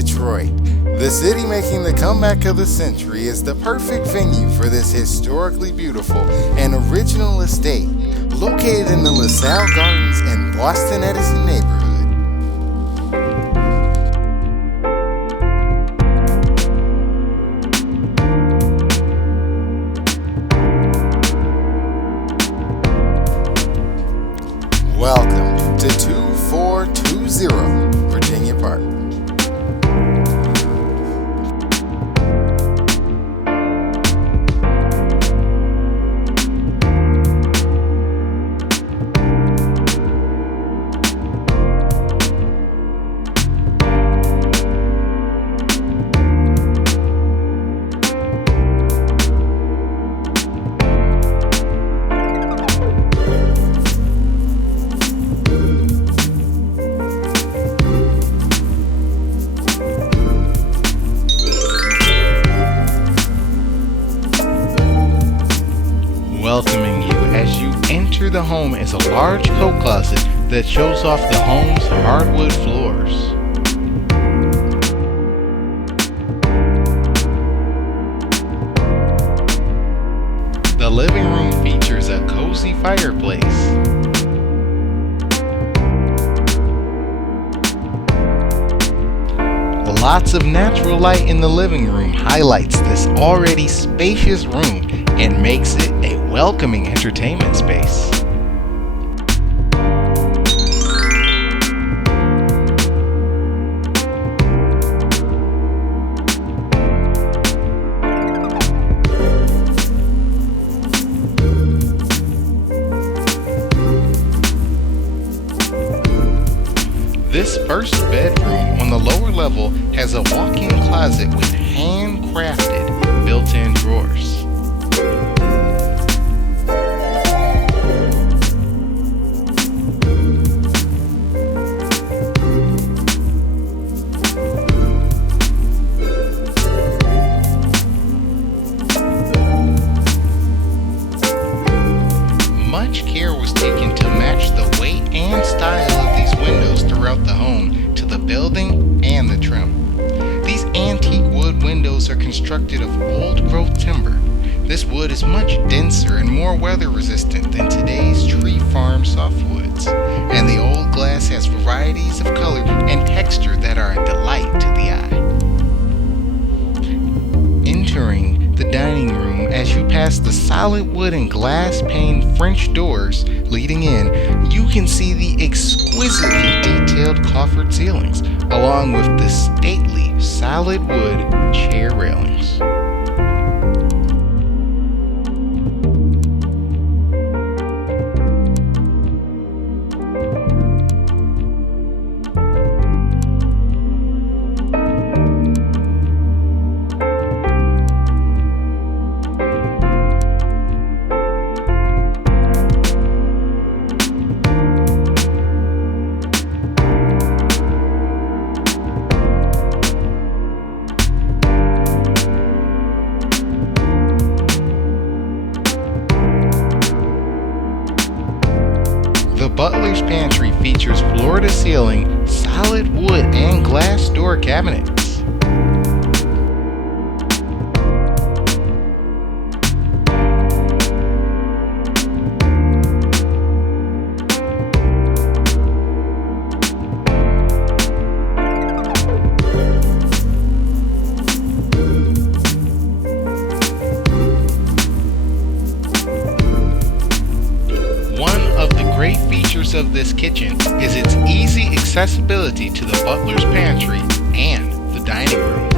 Detroit. The city making the comeback of the century is the perfect venue for this historically beautiful and original estate, located in the LaSalle Gardens and Boston Edison neighborhood. Welcome to 2420 Virginia Park. Welcoming you as you enter the home is a large coat closet that shows off the home's hardwood floors. The living room features a cozy fireplace. Lots of natural light in the living room highlights this already spacious room and makes it a welcoming entertainment space. This first bedroom on the lower level has a walk-in closet with handcrafted built-in drawers. Much care was taken to match the weight and style of these windows throughout the home to the building and the trim. These antique wood windows are constructed of old-growth timber. This wood is much denser and more weather-resistant than today's tree farm softwoods, and the old glass has varieties of color and texture that are a delight to the eye. Entering the dining room, as you pass the solid wood and glass pane French doors leading in, you can see the exquisitely detailed coffered ceilings, along with the stately solid wood chair railings. The butler's pantry features floor-to-ceiling, solid wood and glass door cabinets. Great features of this kitchen is its easy accessibility to the butler's pantry and the dining room.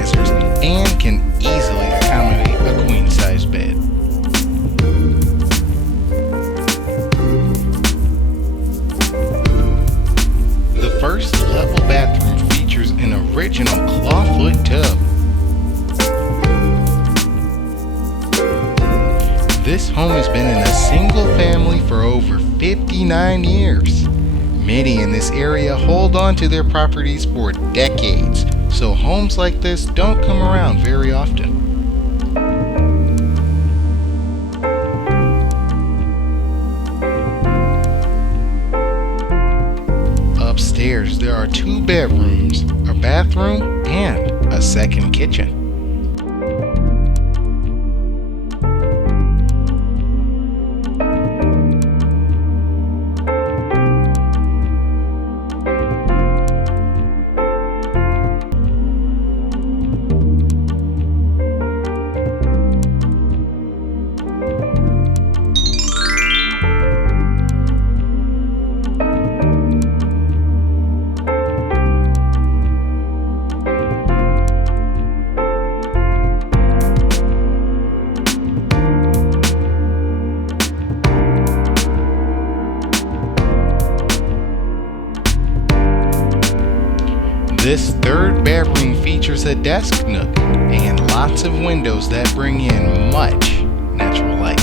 risers and can easily accommodate a queen-size bed. The first level bathroom features an original clawfoot tub. This home has been in a single family for over 59 years. Many in this area hold on to their properties for decades, so homes like this don't come around very often. Upstairs, there are 2 bedrooms, a bathroom, and a second kitchen. This third bedroom features a desk nook and lots of windows that bring in much natural light.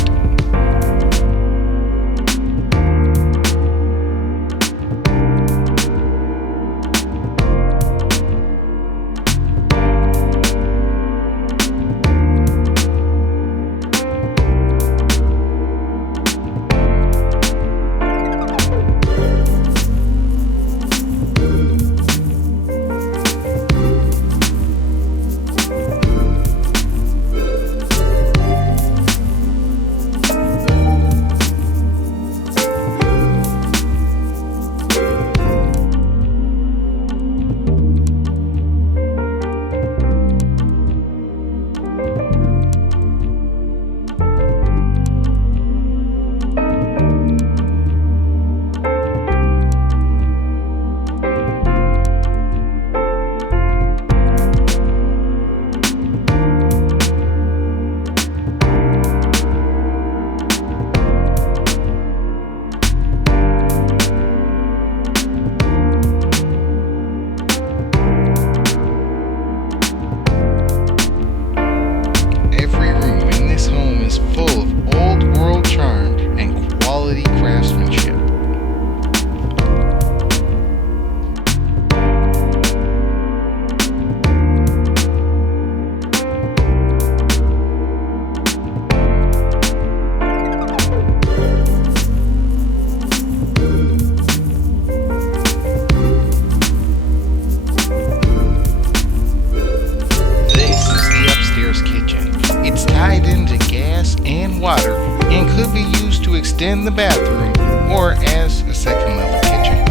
Water and could be used to extend the bathroom or as a second level kitchen.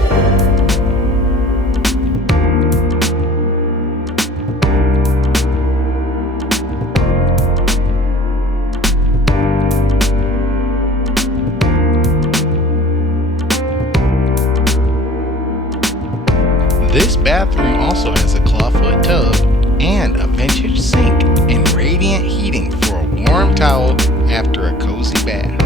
This bathroom also has a clawfoot tub and a vintage sink and radiant heating for a warm towel after a cozy bath.